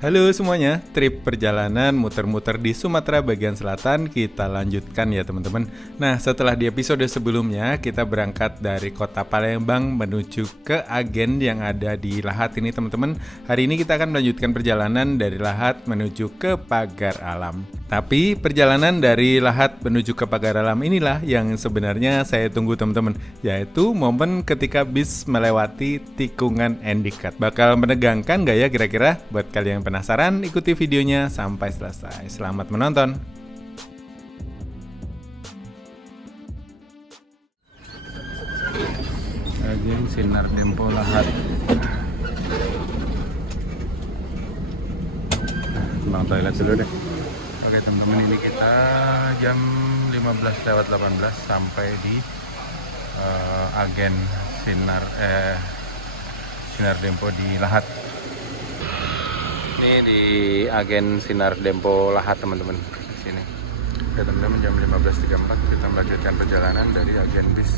Halo semuanya, trip perjalanan muter-muter di Sumatera bagian selatan kita lanjutkan ya teman-teman. Nah, setelah di episode sebelumnya kita berangkat dari kota Palembang menuju ke Agen yang ada di Lahat ini teman-teman. Hari ini kita akan melanjutkan perjalanan dari Lahat menuju ke Pagar Alam. Tapi perjalanan dari Lahat menuju ke Pagar Alam inilah yang sebenarnya saya tunggu teman-teman, yaitu momen ketika bis melewati tikungan Endikat. Bakal menegangkan gak ya kira-kira? Buat kalian yang penasaran, ikuti videonya sampai selesai. Selamat menonton. Agen Sinar Dempo Lahat. Bang toilet dulu deh. Oke teman-teman, ini kita jam 15:18 sampai di Agen Sinar Dempo di Lahat. Ini di Agen Sinar Dempo Lahat teman-teman, di sini. Oke teman-teman, jam 15.34 kita melanjutkan perjalanan dari Agen bis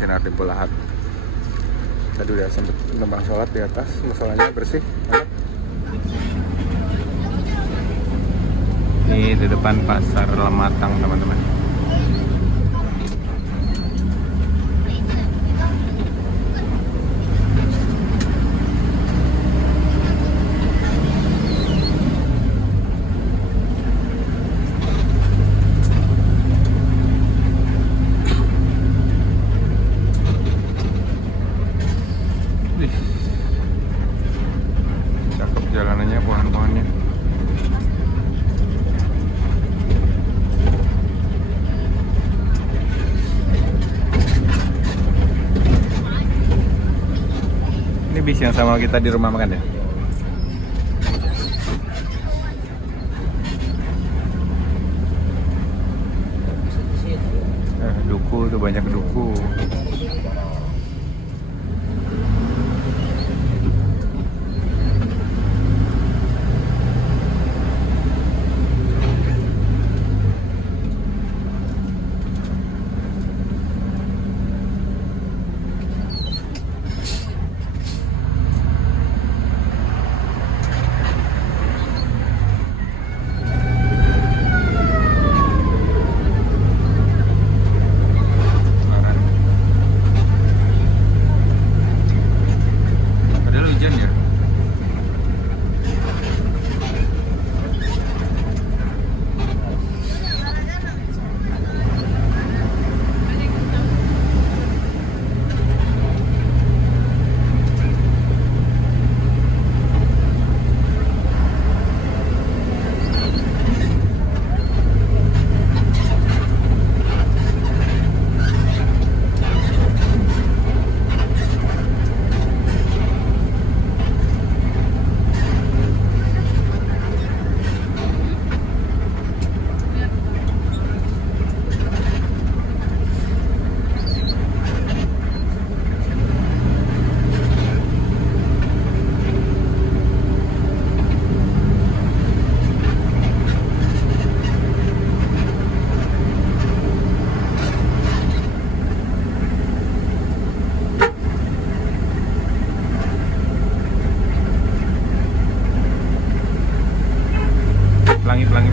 Sinar Dempo Lahat. Tadi udah sempat numpang sholat di atas, musolanya bersih. Ini di depan Pasar Lematang teman-teman. Cakep jalanannya, pohon-pohonnya. Ini bis yang sama kita di rumah makan ya? Duku tuh, banyak duku.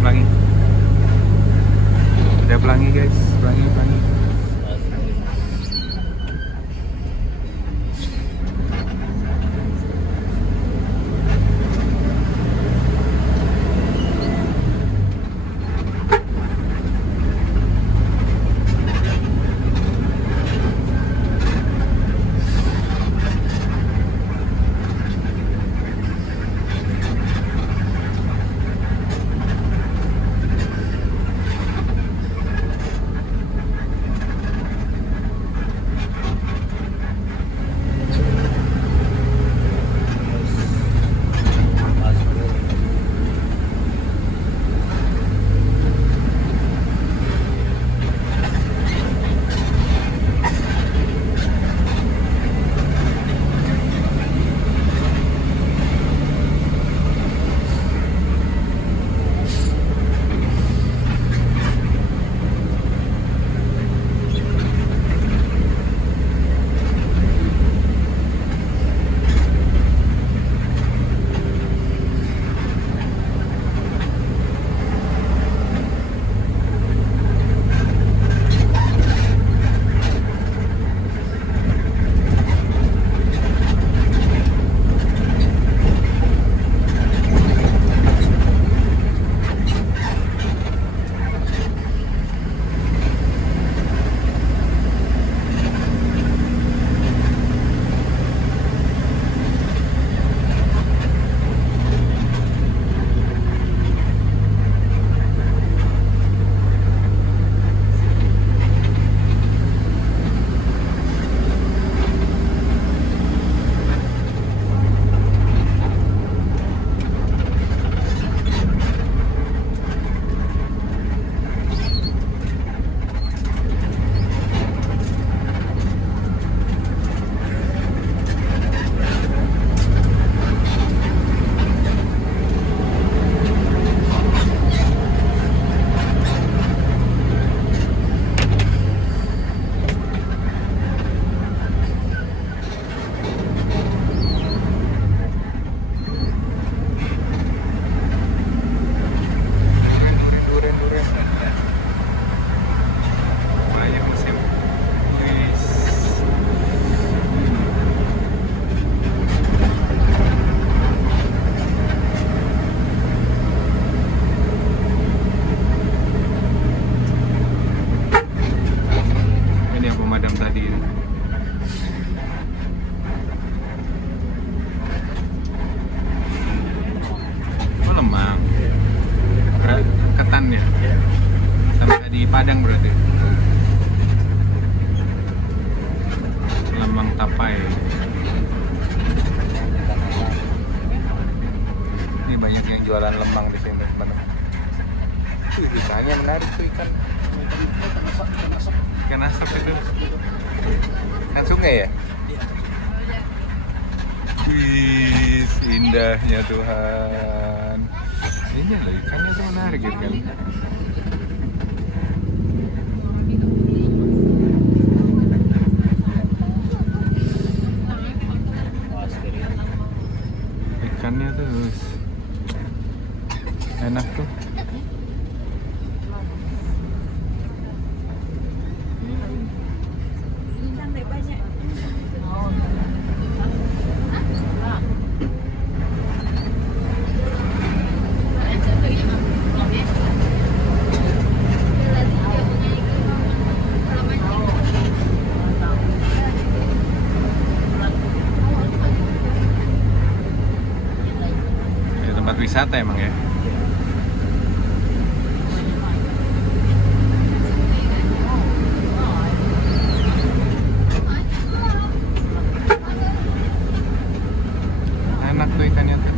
Pelangi. Udah pelangi guys, pelangi. Mie Padang berarti. Lemang Tapai. Ini banyak yang jualan lemang di sini, teman-teman. Ikannya menarik tuh ikan. Ikan asap itu. Ikan sungai ya? Wih, indahnya Tuhan. Ini loh ikannya tuh menarik gitu kan. Ikannya tuh enak tuh. Tempat wisata emang ya. Enak tuh ikannya tuh.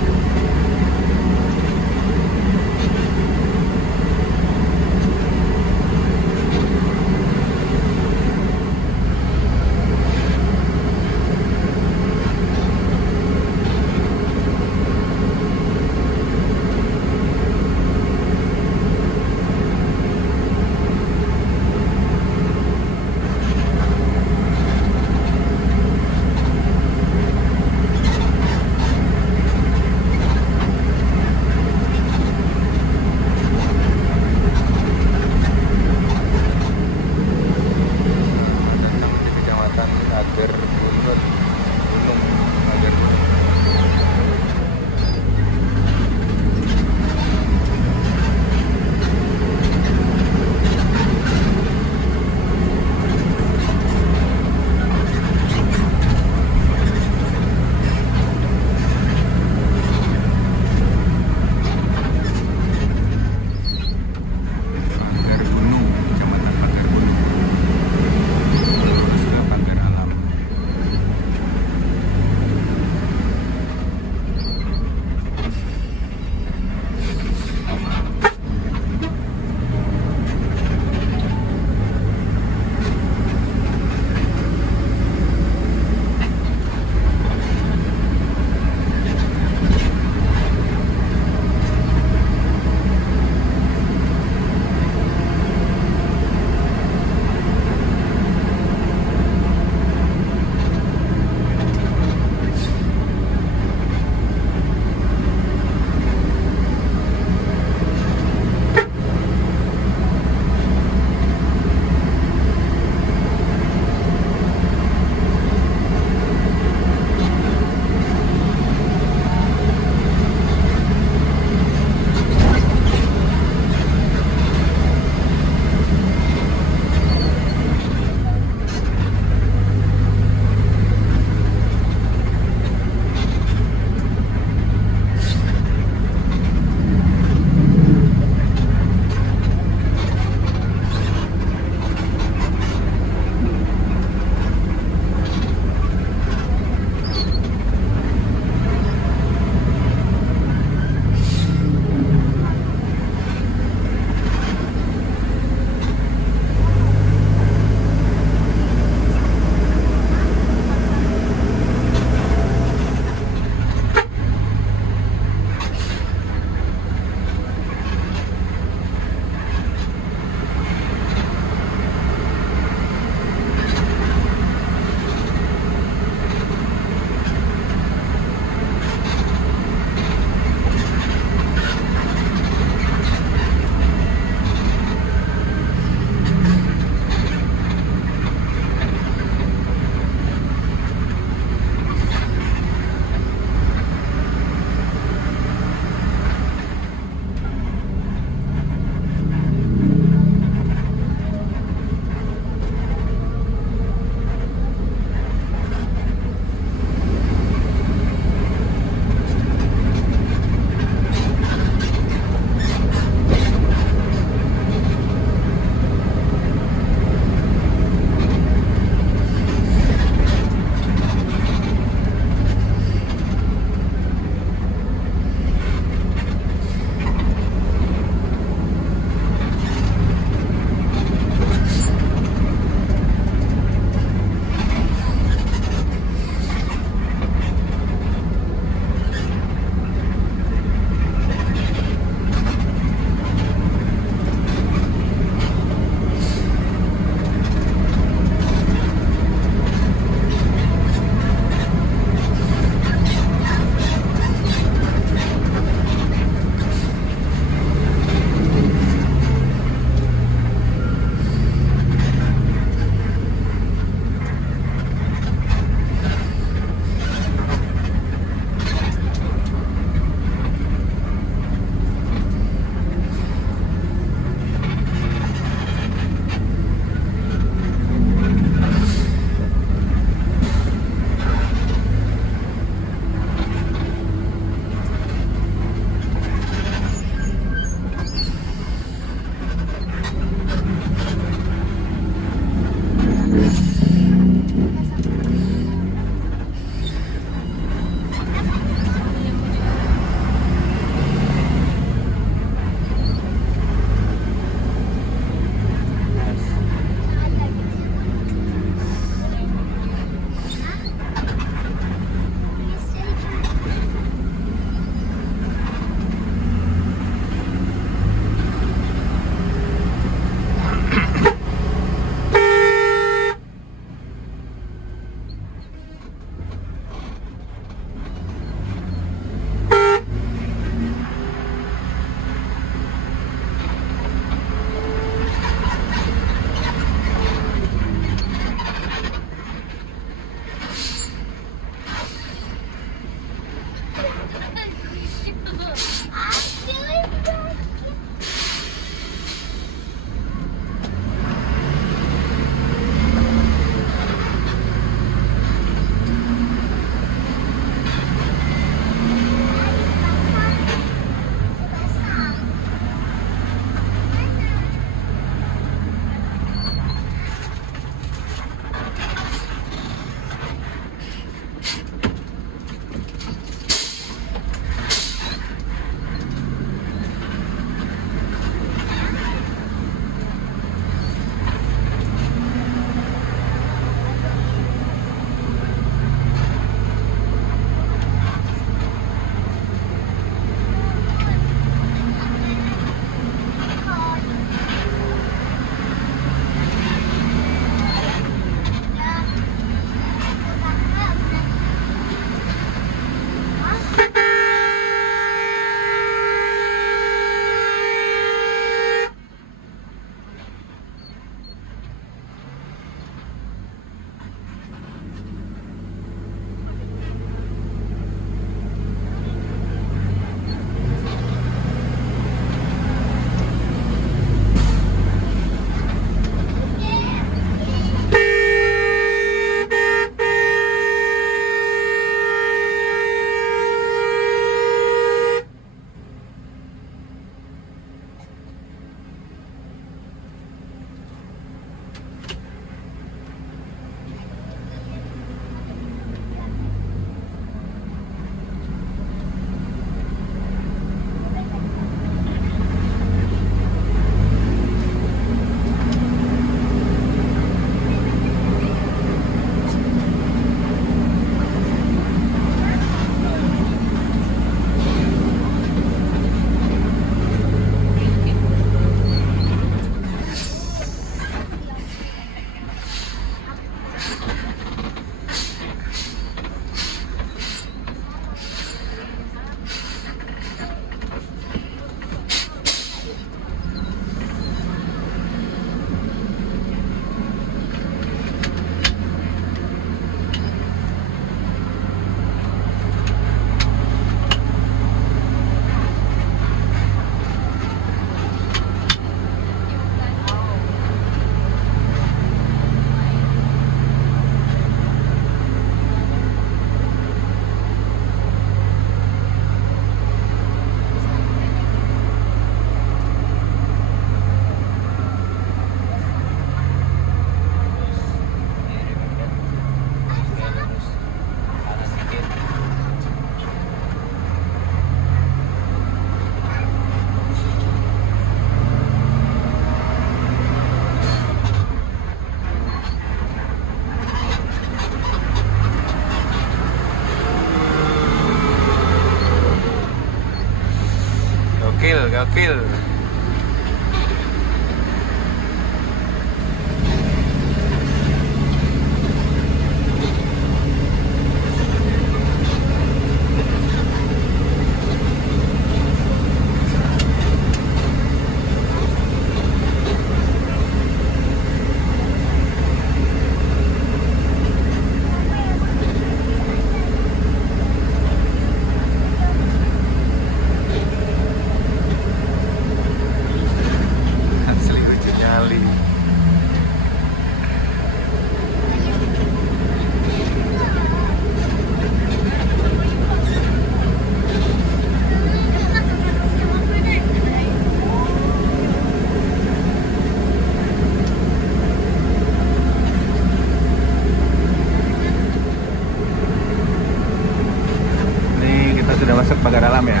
Alam ya.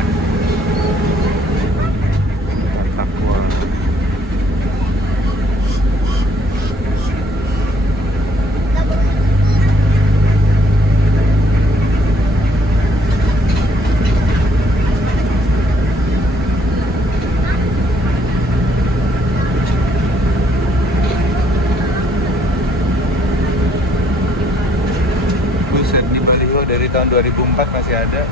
Takwa. Buset, di baliho dari tahun 2004 masih ada.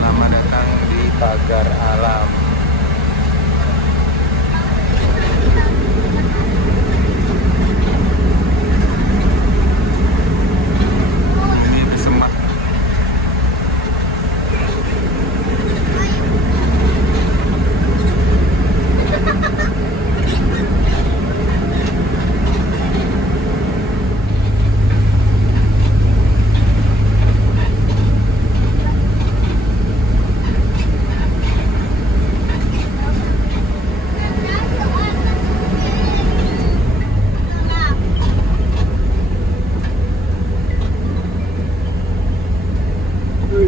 Selamat datang di Pagar Alam. Ini di Semak. Nah,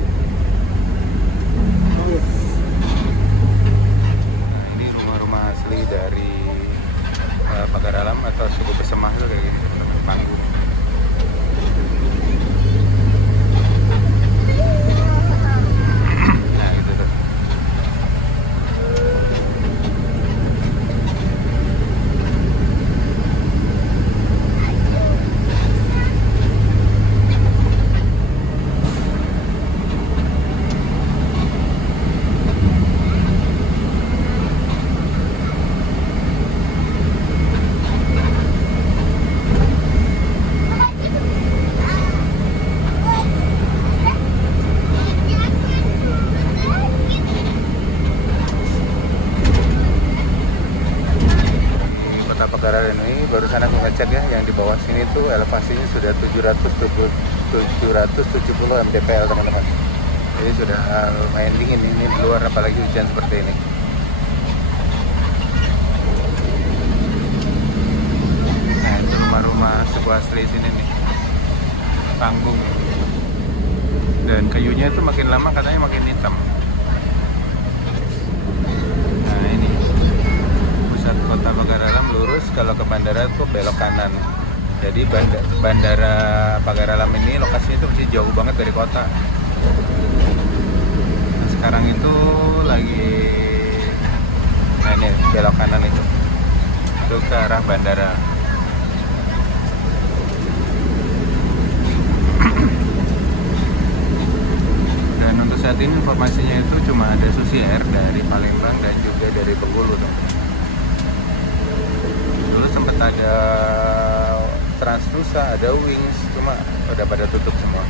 ini rumah-rumah asli dari Pagar Alam atau suku Besemah itu kayak gini, teman-teman, panggung. Nah, gitu tuh. Kota Pagar Alam ini barusan aku ngecek ya, yang di bawah sini tuh elevasinya sudah 770 mdpl teman-teman. Jadi sudah lumayan dingin ini di luar, apalagi hujan seperti ini. Nah, itu rumah-rumah suku asli sini nih, panggung. Dan kayunya itu makin lama katanya makin hitam. Nah, ini pusat kota Pagar Alam, lurus kalau ke bandara tuh belok kanan. Jadi bandara Pagar Alam ini lokasinya itu masih jauh banget dari kota. Nah, sekarang itu lagi, nah ini belok kanan itu ke arah bandara. Dan untuk saat ini informasinya itu cuma ada Susi Air dari Palembang dan juga dari Bengkulu, teman-teman. Dulu sempat ada Transnusa, ada Wings, cuma udah pada tutup semua.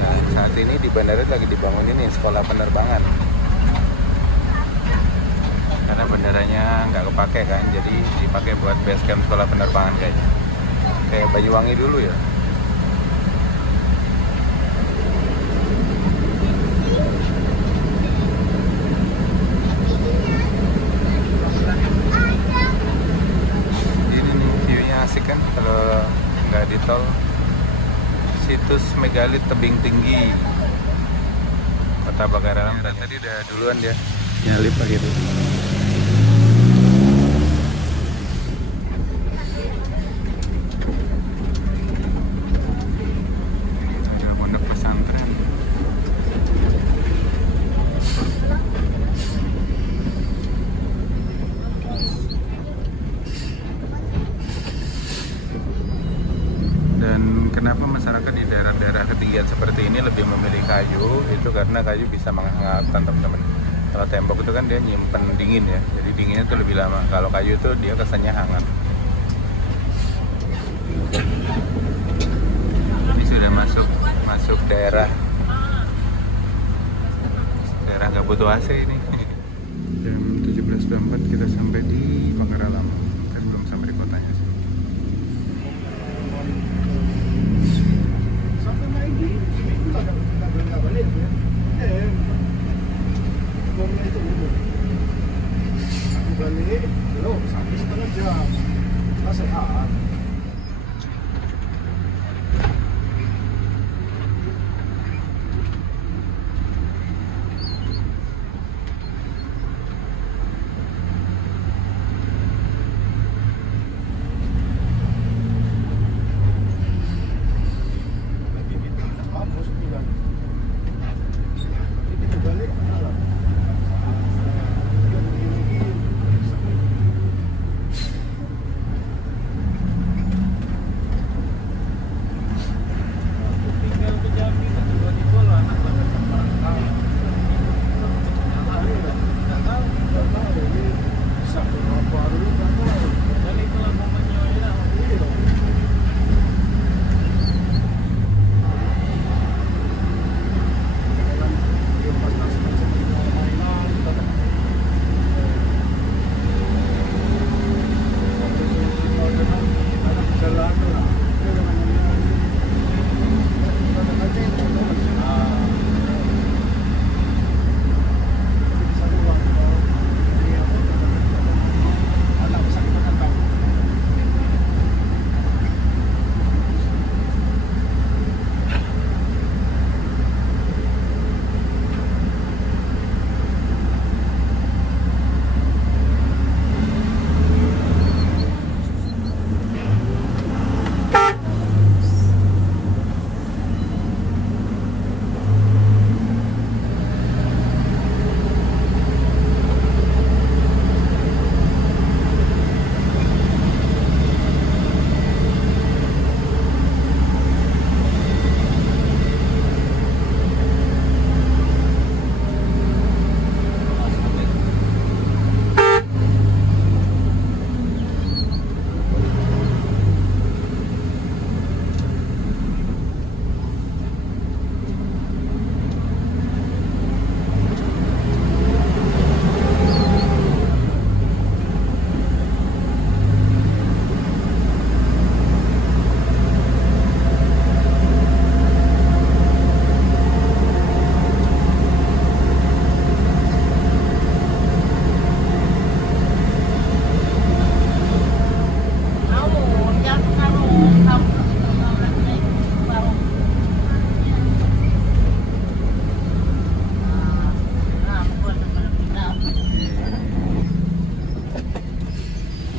Nah, saat ini di bandara lagi dibangun ini sekolah penerbangan. Karena bandaranya nggak kepake kan, jadi dipakai buat base camp sekolah penerbangan kayaknya. Kayak Banyuwangi dulu ya. Ini nih view-nya asik kan kalau nggak di tol. Situs megalit tebing tinggi Kota Pagar Alam. Tadi udah duluan dia nyalip lagi tuh. Dan kenapa masyarakat di daerah-daerah ketinggian seperti ini lebih memilih kayu, itu karena kayu bisa menghangatkan teman-teman. Kalau tembok itu kan dia nyimpen dingin ya, jadi dinginnya itu lebih lama. Kalau kayu itu dia kesannya hangat. Ini sudah masuk daerah nggak butuh AC ini. Jam 17.24 kita sampai di Pagar-Alam. Kan belum sampai di kotanya sih. Balik, belum sampai setengah jam. Sehat.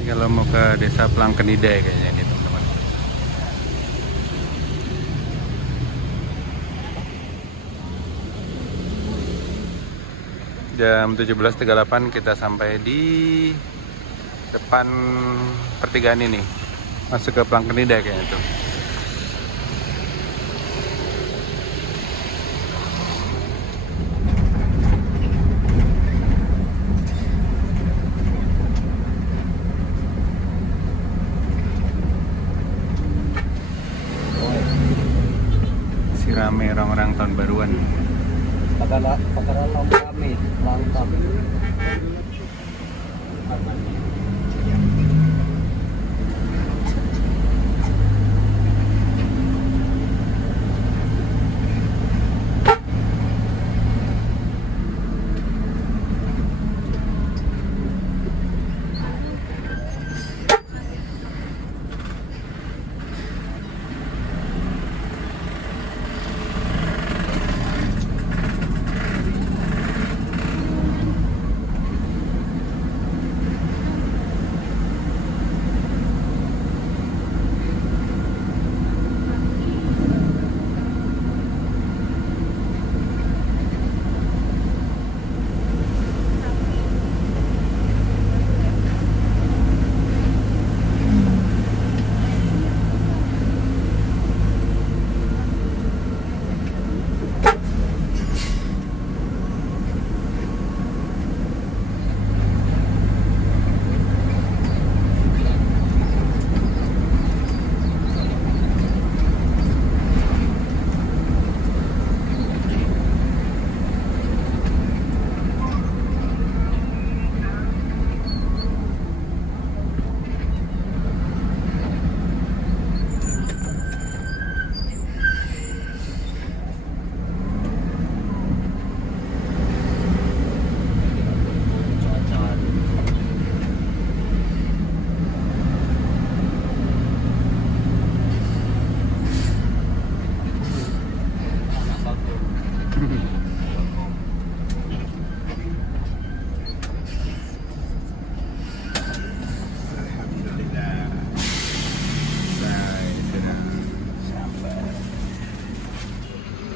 Kalau mau ke desa Plangkenidai kayaknya ini teman-teman. Jam 17.38 kita sampai di depan pertigaan ini. Masuk ke Plangkenidai kayaknya tuh. Rame orang-orang tahun baruan. Pagar-Alam kami, lengkap.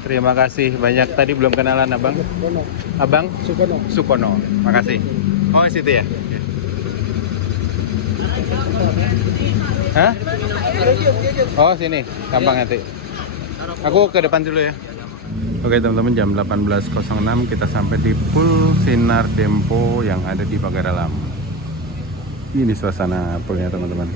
Terima kasih banyak. Tadi belum kenalan abang. Sukono. Abang Sukono. Sukono. Makasih. Oh situ ya. Hah? Oh sini, gampang nanti. Aku ke depan dulu ya. Oke teman-teman, jam 18.06 kita sampai di pool Sinar Dempo yang ada di Pagar Alam. Ini suasana poolnya teman-teman.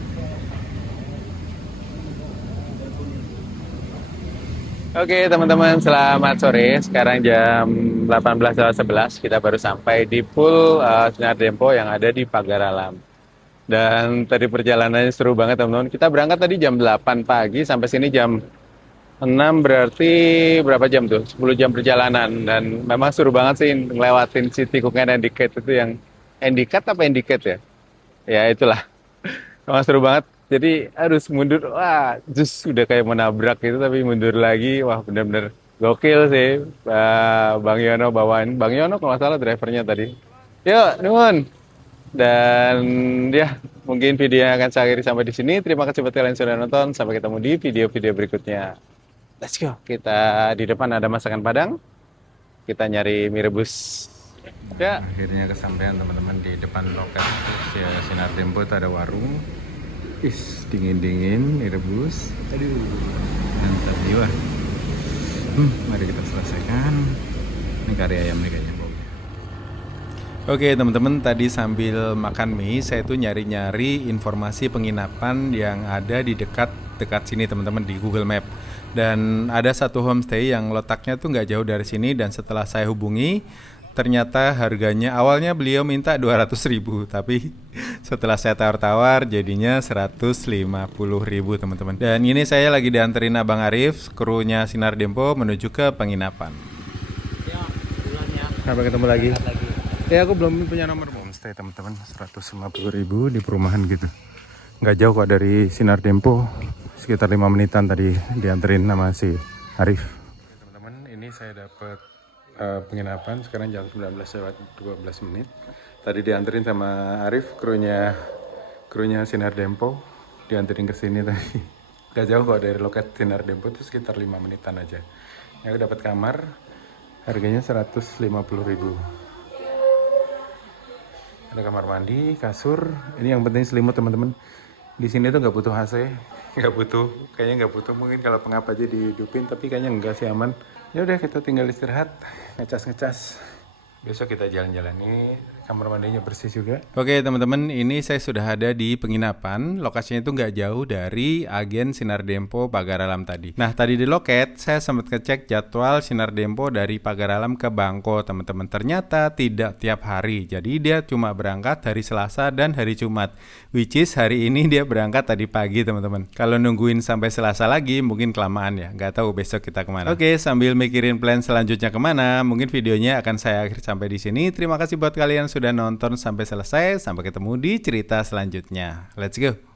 Oke teman-teman, selamat sore. Sekarang jam 18.11 kita baru sampai di pool Sinar Dempo yang ada di Pagar Alam. Dan tadi perjalanannya seru banget teman-teman. Kita berangkat tadi jam 8 pagi sampai sini jam 6, berarti berapa jam tuh? 10 jam perjalanan. Dan memang seru banget sih ngelewatin si tikungan handicap itu yang handicap apa handicap ya? Ya itulah. Memang seru banget. Jadi harus mundur. Wah, just udah kayak menabrak gitu tapi mundur lagi. Wah, bener-bener gokil sih. Bang Yono bawain. Bang Yono kalau nggak salah drivernya tadi. Yuk, nuhun. Dan ya, mungkin videonya akan saya akhiri sampai di sini. Terima kasih buat kalian yang sudah nonton. Sampai ketemu di video-video berikutnya. Let's go. Kita di depan ada masakan Padang. Kita nyari mie rebus. Ya, akhirnya kesampaian teman-teman di depan loket Sinar Dempo. Ada warung. Dingin-dingin mie rebus. Mantap jiwa. Mari kita selesaikan. Ini kari ayam nih kayaknya. Oke teman-teman, tadi sambil makan mie saya tuh nyari-nyari informasi penginapan yang ada di dekat sini teman-teman di Google Map. Dan ada satu homestay yang letaknya tuh nggak jauh dari sini, dan setelah saya hubungi ternyata harganya awalnya beliau minta 200.000, tapi setelah saya tawar-tawar jadinya 150.000 teman-teman. Dan ini saya lagi dianterin Abang Arif, krunya Sinar Dempo menuju ke penginapan. Sampai ketemu lagi. Ya aku belum punya nomor homestay teman-teman. 150.000 di perumahan gitu. Nggak jauh kok dari Sinar Dempo. Sekitar 5 menitan tadi dianterin sama si Arif. Teman-teman, ini saya dapat penginapan sekarang jam 19:12 menit. Tadi dianterin sama Arif, krunya Sinar Dempo. Dianterin ke sini tadi. Nggak jauh kok dari loket Sinar Dempo, itu sekitar 5 menitan aja. Aku dapat kamar, harganya 150.000. Ada kamar mandi, kasur. Ini yang penting selimut teman-teman. Di sini tuh nggak butuh AC, kayaknya nggak butuh. Mungkin kalau pengap aja dihidupin, tapi kayaknya nggak sih, aman. Ya udah, kita tinggal istirahat, ngecas. Besok kita jalan-jalan. Ini kamar mandinya bersih juga. Oke teman-teman, ini saya sudah ada di penginapan. Lokasinya itu nggak jauh dari agen Sinar Dempo Pagar Alam tadi. Nah tadi di loket saya sempat ngecek jadwal Sinar Dempo dari Pagar Alam ke Bangko teman-teman. Ternyata tidak tiap hari. Jadi dia cuma berangkat hari Selasa dan hari Jumat. Which is hari ini dia berangkat tadi pagi teman-teman. Kalau nungguin sampai Selasa lagi mungkin kelamaan ya. Nggak tahu besok kita kemana. Oke, sambil mikirin plan selanjutnya kemana, mungkin videonya akan saya akhiri sampai di sini. Terima kasih buat kalian sudah nonton sampai selesai. Sampai ketemu di cerita selanjutnya. Let's go.